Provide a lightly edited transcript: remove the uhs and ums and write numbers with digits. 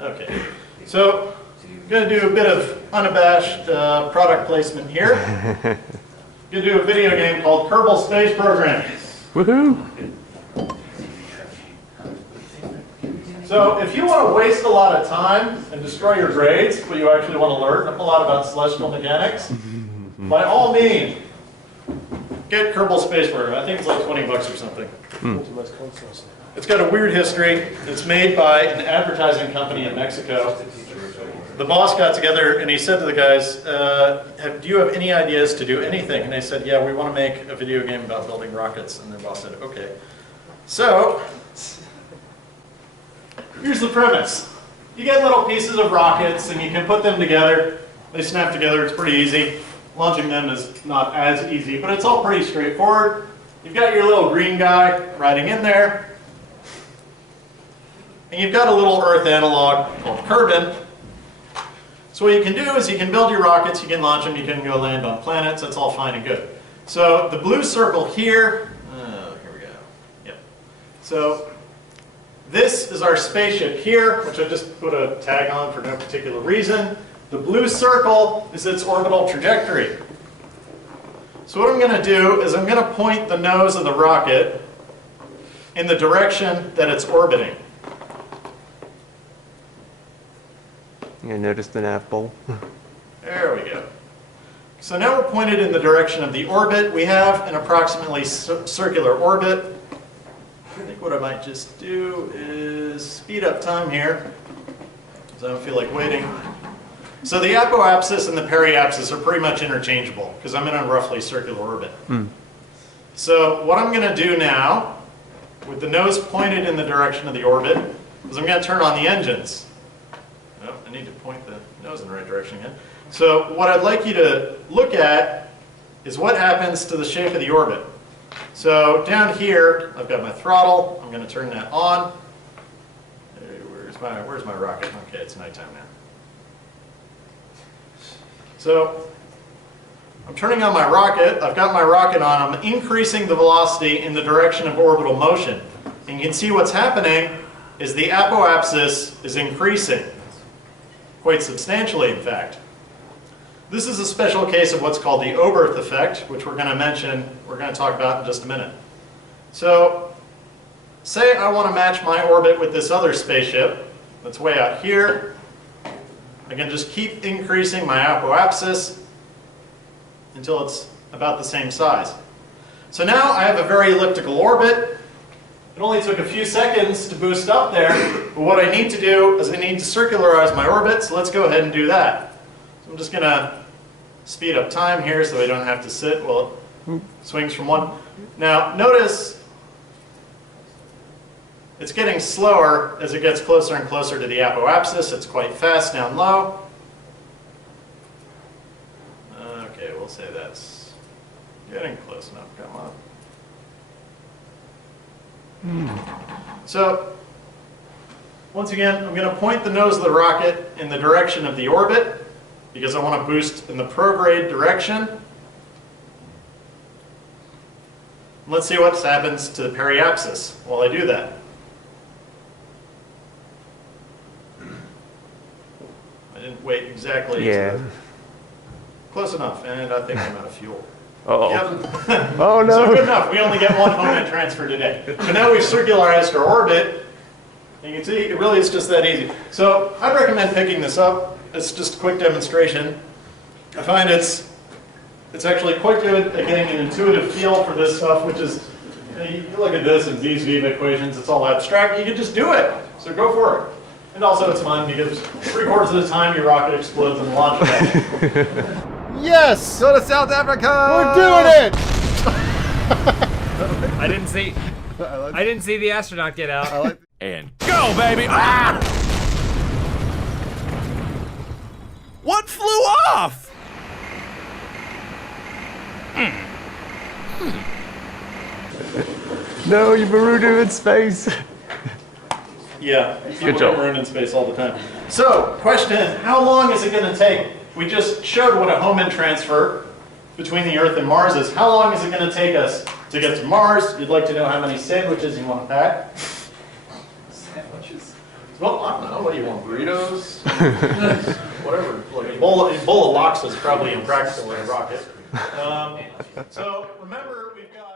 Okay, so I'm going to do a bit of unabashed product placement here. I'm going to do a video game called Kerbal Space Program. Woohoo! So if you want to waste a lot of time and destroy your grades, but you actually want to learn a lot about celestial mechanics, by all means, get Kerbal Space Program. I think it's like 20 bucks or something. It's got a weird history. It's made by an advertising company in Mexico. The boss got together and he said to the guys, do you have any ideas to do anything? And they said, yeah, we want to make a video game about building rockets. And their boss said, okay. So, here's the premise. You get little pieces of rockets and you can put them together. They snap together, it's pretty easy. Launching them is not as easy, but it's all pretty straightforward. You've got your little green guy riding in there. And you've got a little Earth analog called Kerbin. So what you can do is you can build your rockets, you can launch them, you can go land on planets, that's all fine and good. So the blue circle here, here we go. Yep. So this is our spaceship here, which I just put a tag on for no particular reason. The blue circle is its orbital trajectory. So what I'm going to do is I'm going to point the nose of the rocket in the direction that it's orbiting. You notice the nav pole? There we go. So now we're pointed in the direction of the orbit. We have an approximately circular orbit. I think what I might just do is speed up time here, because I don't feel like waiting. So the apoapsis and the periapsis are pretty much interchangeable, because I'm in a roughly circular orbit. So what I'm going to do now, with the nose pointed in the direction of the orbit, is I'm going to turn on the engines. Oh, I need to point the nose in the right direction again. So what I'd like you to look at is what happens to the shape of the orbit. So down here, I've got my throttle. I'm going to turn that on. Where's my rocket? Okay, it's nighttime now. So I'm turning on my rocket. I've got my rocket on. I'm increasing the velocity in the direction of orbital motion. And you can see what's happening is the apoapsis is increasing. Quite substantially, in fact. This is a special case of what's called the Oberth effect, which we're going to talk about in just a minute. So, say I want to match my orbit with this other spaceship that's way out here. I can just keep increasing my apoapsis until it's about the same size. So now I have a very elliptical orbit. It only took a few seconds to boost up there, but what I need to do is I need to circularize my orbit, so let's go ahead and do that. So I'm just going to speed up time here so I don't have to sit while it swings from one. Now notice it's getting slower as it gets closer and closer to the apoapsis. It's quite fast down low. Okay, we'll say that's getting close enough. Come on. So, once again, I'm going to point the nose of the rocket in the direction of the orbit because I want to boost in the prograde direction. Let's see what happens to the periapsis while I do that. I didn't wait exactly. Yeah. Close enough, and I think I'm out of fuel. Uh-oh. Yep. Oh no! So good enough. We only get one home transfer today. So now we've circularized our orbit. You can see it really is just that easy. So I'd recommend picking this up. It's just a quick demonstration. I find it's actually quite good at getting an intuitive feel for this stuff, which is, you look at this and Vis-Viva equations, it's all abstract. You can just do it. So go for it. And also it's fun because 3/4 of the time your rocket explodes in the launch pad. Yes! Go to South Africa! We're doing it! I didn't see the astronaut get out. And go, baby! Ah! What flew off? No, you marooned him in space. Yeah, people Good job. get marooned in space all the time. So, question, how long is it going to take? We just showed what a Hohmann transfer between the Earth and Mars is. How long is it going to take us to get to Mars? You'd like to know how many sandwiches you want to pack. Sandwiches? Well, I don't know. What do you want? Burritos? Whatever. Look, Ebola lox is probably impractical in a rocket. So remember, we've got.